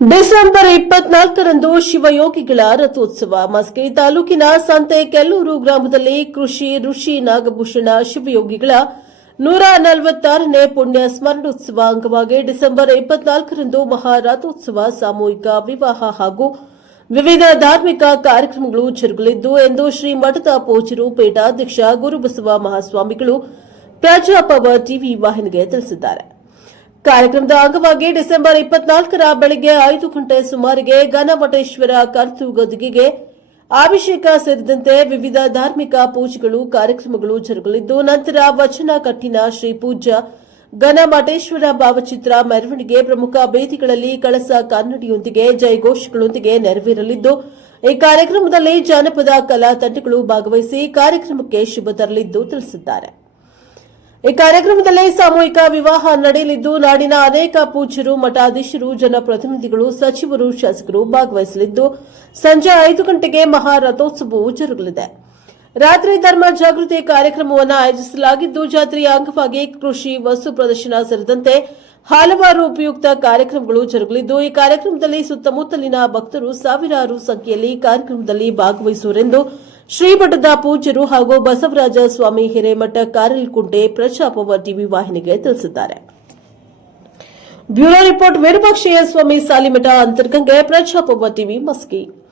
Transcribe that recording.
December ಇಪ್ಪತ್ನಾಲ್ಕರಂದು ಶಿವಯೋಗಿಗಳ ರಥೋತ್ಸವ ಮಸ್ಕಿ ತಾಲೂಕಿನ ಸಂತೆ ಕೆಲ್ಲೂರು ಗ್ರಾಮದಲ್ಲಿ ಕೃಷಿ ಋಷಿ ನಾಗಭೂಷಣ ಶಿವಯೋಗಿಗಳ ನೂರ ನಲವತ್ತಾರನೇ ಪುಣ್ಯ ಸ್ಮರಣೋತ್ಸವ ಅಂಗವಾಗಿ ಡಿಸೆಂಬರ್ ಇಪ್ಪತ್ನಾಲ್ಕರಂದು ಮಹಾರಥೋತ್ಸವ ಸಾಮೂಹಿಕ ವಿವಾಹ ಹಾಗೂ ವಿವಿಧ ಧಾರ್ಮಿಕ ಕಾರ್ಯಕ್ರಮಗಳು ಜರುಗಲಿದ್ದು, ಎಂದು ಶ್ರೀ ಮಠದ ಪೂಜರು ಪೀಠಾಧ್ಯಕ್ಷ ಗುರುಬಸವ ಮಹಾಸ್ವಾಮಿಗಳು ಪ್ರಜಾಪವ ಟಿವಿ ವಾಹಿನಿಗೆ ತಿಳಿಸಿದ್ದಾರೆ. ಕಾರ್ಯಕ್ರಮದ ಅಂಗವಾಗಿ ಡಿಸೆಂಬರ್ ಇಪ್ಪತ್ನಾಲ್ಕರ ಬೆಳಗ್ಗೆ ಐದು ಗಂಟೆ ಸುಮಾರಿಗೆ ಘನಮಠೇಶ್ವರ ಕರ್ತು ಗದುಗಿಗೆ ಅಭಿಷೇಕ ಸೇರಿದಂತೆ ವಿವಿಧ ಧಾರ್ಮಿಕ ಪೂಜೆಗಳು, ಕಾರ್ಯಕ್ರಮಗಳು ಜರುಗಲಿದ್ದು, ನಂತರ ವಚನ ಕಟ್ಟಿನ ಶ್ರೀ ಪೂಜಾ ಘನಮಠೇಶ್ವರ ಭಾವಚಿತ್ರ ಮೆರವಣಿಗೆ ಪ್ರಮುಖ ಬೇದಿಗಳಲ್ಲಿ ಕಳಸ ಕನ್ನಡಿಯೊಂದಿಗೆ ಜಯಘೋಷಗಳೊಂದಿಗೆ ನೆರವೇರಲಿದ್ದು, ಈ ಕಾರ್ಯಕ್ರಮದಲ್ಲಿ ಜಾನಪದ ಕಲಾ ತಂಡಗಳು ಭಾಗವಹಿಸಿ ಕಾರ್ಯಕ್ರಮಕ್ಕೆ ಶುಭ ತರಲಿದ್ದು ತಿಳಿಸಿದ್ದಾರೆ. ಈ ಕಾರ್ಯಕ್ರಮದಲ್ಲಿ ಸಾಮೂಹಿಕ ವಿವಾಹ ನಡೆಯಲಿದ್ದು, ನಾಡಿನ ಅನೇಕ ಪೂಜ್ಯರು, ಮಠಾಧೀಶರು, ಜನಪ್ರತಿನಿಧಿಗಳು, ಸಚಿವರು, ಶಾಸಕರು ಭಾಗವಹಿಸಲಿದ್ದು, ಸಂಜೆ ಐದು ಗಂಟೆಗೆ ಮಹಾರಥೋತ್ಸವವು ಜರುಗಲಿದೆ ರಾತ್ರಿ ಧರ್ಮ ಜಾಗೃತಿ ಕಾರ್ಯಕ್ರಮವನ್ನು ಆಯೋಜಿಸಲಾಗಿದ್ದು, ಜಾತ್ರೆಯ ಅಂಗವಾಗಿ ಕೃಷಿ, ವಸ್ತು ಪ್ರದರ್ಶನ ಸೇರಿದಂತೆ ಹಲವಾರು ಉಪಯುಕ್ತ ಕಾರ್ಯಕ್ರಮಗಳು ಜರುಗಲಿದ್ದು, ಈ ಕಾರ್ಯಕ್ರಮದಲ್ಲಿ ಸುತ್ತಮುತ್ತಲಿನ ಭಕ್ತರು ಸಾವಿರಾರು ಸಂಖ್ಯೆಯಲ್ಲಿ ಕಾರ್ಯಕ್ರಮದಲ್ಲಿ ಭಾಗವಹಿಸುವರೆಂದು ಶ್ರೀಮಠದ ಪೂಜ್ಯರು ಹಾಗೂ ಬಸವರಾಜ ಸ್ವಾಮಿ ಹಿರೇಮಠ ಕಾರಲ್ಕುಂಟೆ ಪ್ರಜಾಪವ ಟಿವಿ ವಾಹಿನಿಗೆ ತಿಳಿಸಿದ್ದಾರೆ. ಬ್ಯೂರೋ ರಿಪೋರ್ಟ್ ವಿರೂಪಾಕ್ಷಯ್ಯ ಸ್ವಾಮಿ ಸಾಲಿಮಠ ಅಂತರ್ಗಂಗೆ ಪ್ರಜಾಪವ ಟಿವಿ ಮಸ್ಕಿ.